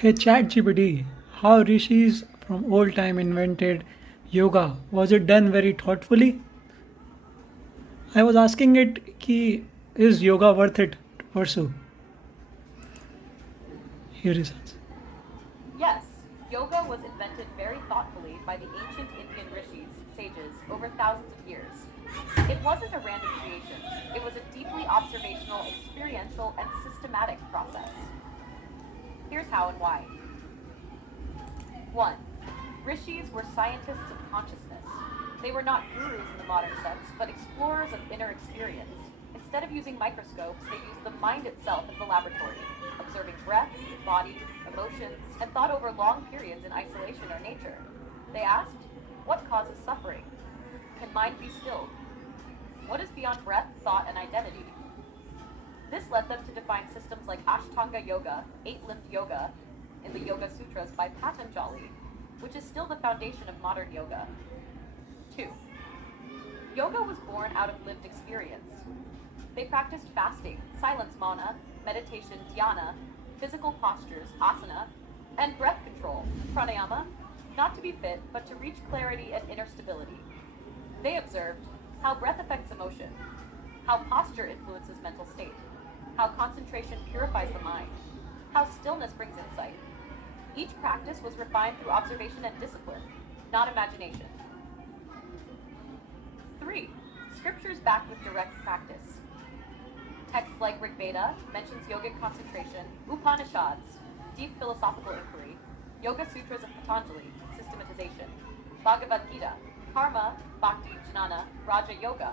Hey chatgpt, how rishis from old time invented yoga? Was it done very thoughtfully? I was asking it ki is yoga worth it to pursue? Here is answer. Yes, yoga was invented very thoughtfully by the ancient Indian rishis, sages, over thousands of years. It wasn't a random creation, it was a deeply observational, experiential, and systematic process. Here's how and why. 1. Rishis were scientists of consciousness. They were not gurus in the modern sense, but explorers of inner experience. Instead of using microscopes, they used the mind itself as the laboratory, observing breath, body, emotions, and thought over long periods in isolation or nature. They asked, what causes suffering? Can mind be stilled? What is beyond breath, thought, and identity? This led them to define systems like Ashtanga Yoga, eight-limbed yoga, in the Yoga Sutras by Patanjali, which is still the foundation of modern yoga. 2. Yoga was born out of lived experience. They practiced fasting, silence mana, meditation dhyana, physical postures asana, and breath control pranayama, not to be fit, but to reach clarity and inner stability. They observed how breath affects emotion, how posture influences mental state, how concentration purifies the mind, how stillness brings insight. Each practice was refined through observation and discipline, not imagination. 3. Scriptures backed with direct practice. Texts like Rig Veda mentions yogic concentration, Upanishads, deep philosophical inquiry, Yoga Sutras of Patanjali, systematization, Bhagavad Gita, Karma, Bhakti, Jnana, Raja Yoga,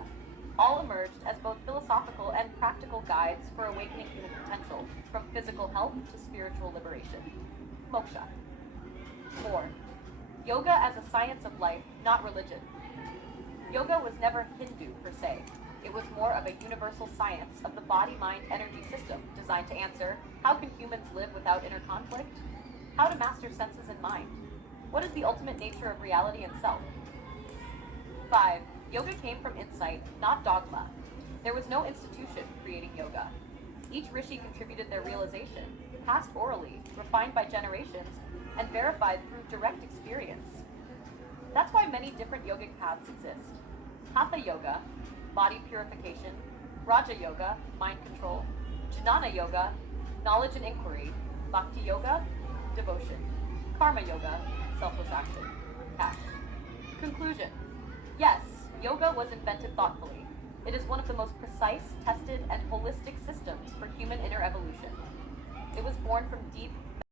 all emerged as both philosophical and practical guides for awakening human potential, from physical health to spiritual liberation. Moksha. 4. Yoga as a science of life, not religion. Yoga was never Hindu per se. It was more of a universal science of the body-mind energy system designed to answer, how can humans live without inner conflict? How to master senses and mind? What is the ultimate nature of reality and self? 5. Yoga came from insight, not dogma. There was no institution creating yoga. Each rishi contributed their realization, passed orally, refined by generations, and verified through direct experience. That's why many different yogic paths exist. Hatha Yoga, body purification, Raja Yoga, mind control, Jnana Yoga, knowledge and inquiry, Bhakti Yoga, devotion, Karma Yoga, selfless action. Cash. Conclusion. Yes, yoga was invented thoughtfully. It is one of the most precise, tested, and holistic systems for human inner evolution. It was born from deep,